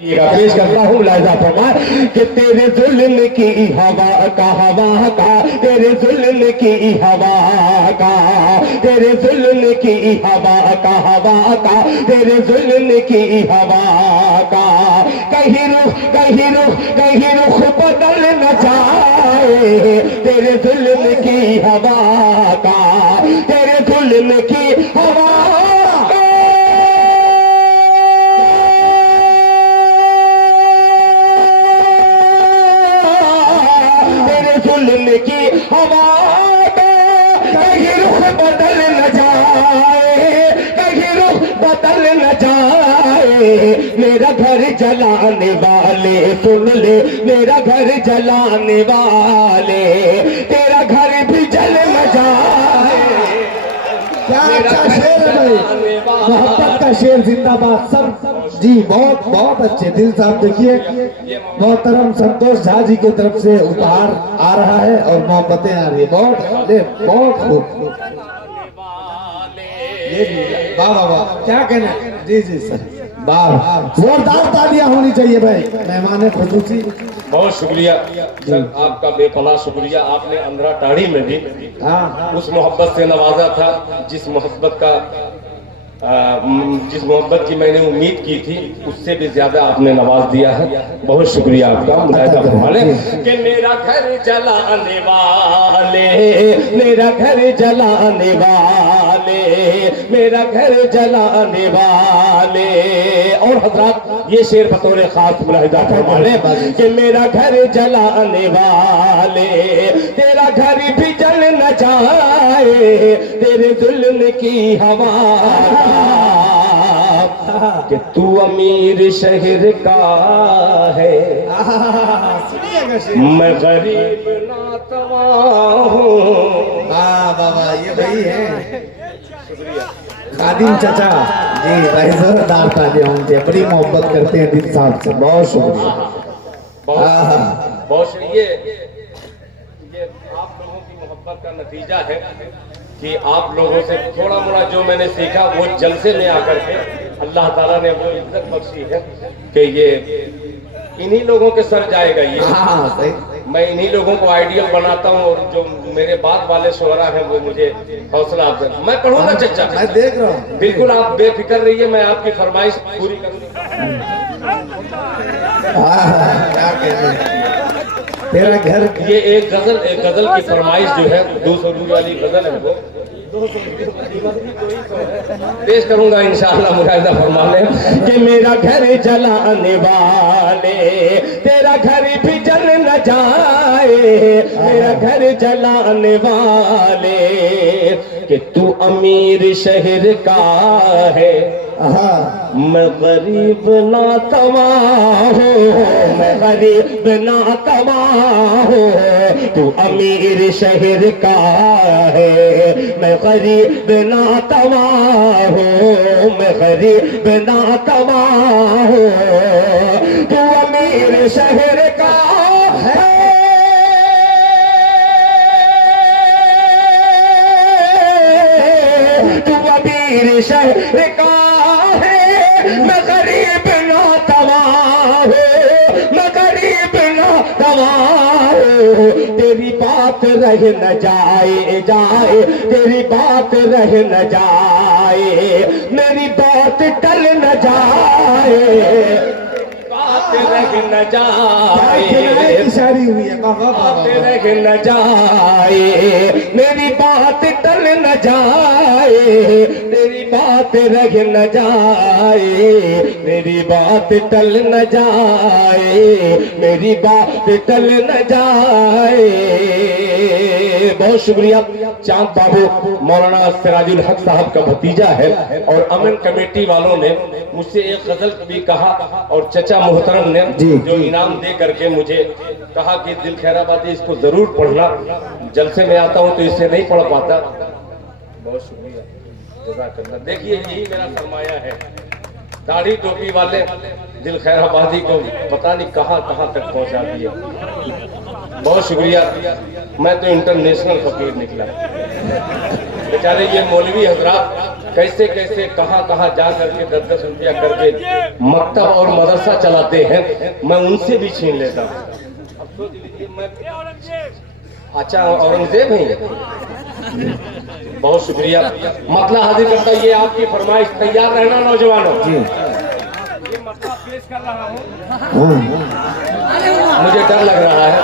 पेश करता हूँ लाजा फरमा कि तेरे जुल्म की हवा का तेरे जुल्म की हवा का तेरे जुल्म की हवा का तेरे जुल्म की हवा का कहीं रुख बदल न जाए तेरे जुल्म की हवा का तेरे जुल्म की हवा की हवा कहीं रुख बदल न जाए कहीं रुख बदल न जाए मेरा घर जलाने वाले सुन ले मेरा घर जलाने वाले तेरा घर भी जल न जाए। क्या अच्छा शेर है भाई, मोहब्बत का शेर जिंदाबाद सब जी। बहुत बहुत अच्छे दिल साहब। देखिए मोहतरम संतोष झा जी की तरफ से उपहार आ रहा है और मोहब्बतें आ रही है। बहुत खूब। वाह वाह वाह, क्या कहना जी जी सर, वाह जोरदार तालियां होनी चाहिए भाई मेहमान खुसूसी। बहुत शुक्रिया सर, आपका बेपनाह शुक्रिया। आपने अंधरा टाड़ी में भी उस मोहब्बत से नवाजा था जिस मोहब्बत की मैंने उम्मीद की थी उससे भी ज्यादा आपने नवाज दिया है। बहुत शुक्रिया आपका। मुलायदा फरमाने कि मेरा घर जलाने वाले मेरा घर जलाने वाले मेरा घर जलाने वाले। और हजरात ये शेर बतौर खास मुलाहिदा फरमाने कि मेरा घर जलाने वाले तेरा घर भी जल न जाए तेरे जुल्म की हवा कि तू अमीर शहर का है मैं गरीब नातवा हूँ। वाह ये भाई है खादिम चाचा जी भाई, जोरदार तालियां होनी चाहिए। बड़ी मोहब्बत करते हैं दिल साहब से। बहुत शुक्रिया। बहुत ये आप लोगों की मोहब्बत का नतीजा है कि आप लोगों से थोड़ा मोड़ा जो मैंने सीखा वो जलसे में आकर के अल्लाह ताला ने वो इज्जत बख्शी है कि ये इन्हीं लोगों के सर जाएगा ये। सही। मैं इन्हीं लोगों को आइडियल बनाता हूँ और जो मेरे बाद वाले शोहरा हैं वो मुझे हौसला अफजाई। मैं पढ़ूंगा चचा, मैं देख रहा हूँ। बिल्कुल आप बेफिक्र रहिए, मैं आपकी फरमाइश पूरी करूंगा। क्या कहते हैं तेरा घर। ये एक गजल की फरमाइश जो है 200 रुपये वाली गजल है वो पेश करूंगा इंशाअल्लाह। मुलाहिदा फरमाने कि मेरा घर जलाने वाले तेरा घर भी जल न जाए मेरा घर जलाने वाले कि तू अमीर शहर का है मैं गरीब नातवा हूँ मैं गरीब नातवा हूँ तू अमीर शहर का है मैं गरीब नातवा हूँ मैं गरीब नातवा हूँ तू अमीर शहर का है तू अमीर शहर का मैं गरीब नातवा हूँ मैं गरीब नातवा हूँ तेरी बात रह न जाए तेरी बात रह न जाए मेरी बात टल न जाए बात रह न जाए शायरी हुई है। बात रह न जाए मेरी बात टल न जाए तेरी बात रह न जाए मेरी बात टल न जाए मेरी बात टल न जाए। बहुत शुक्रिया। चांद बाबू मौलाना सिराजुल हक साहब का भतीजा है और अमन कमेटी वालों ने मुझसे एक गजल भी कहा और चचा मोहतरम ने जो इनाम दे करके मुझे कहा कि दिल खैराबादी इसको जरूर पढ़ना। जलसे में आता हूँ तो इससे नहीं पढ़ पाता। बहुत शुक्रिया, जज़ाकल्लाह। देखिए यही मेरा सरमाया है। दाढ़ी टोपी वाले दिल खैराबादी को पता नहीं कहाँ तक पहुँचा दिया। बहुत शुक्रिया। मैं तो इंटरनेशनल फकीर निकला। बेचारे ये मौलवी हजरात कैसे कैसे कहाँ कहाँ जा करके 10-10 रुपया करके मकतब और मदरसा चलाते हैं, मैं उनसे भी छीन लेता हूँ। अब सोच लीजिए मैं अच्छा औरंगजेब हैं। बहुत शुक्रिया। मसला हाजिर करता ये आपकी फरमाइश, तैयार रहना नौजवानों। जी ये मसला पेश कर रहा हूँ, हाँ मुझे डर लग रहा है।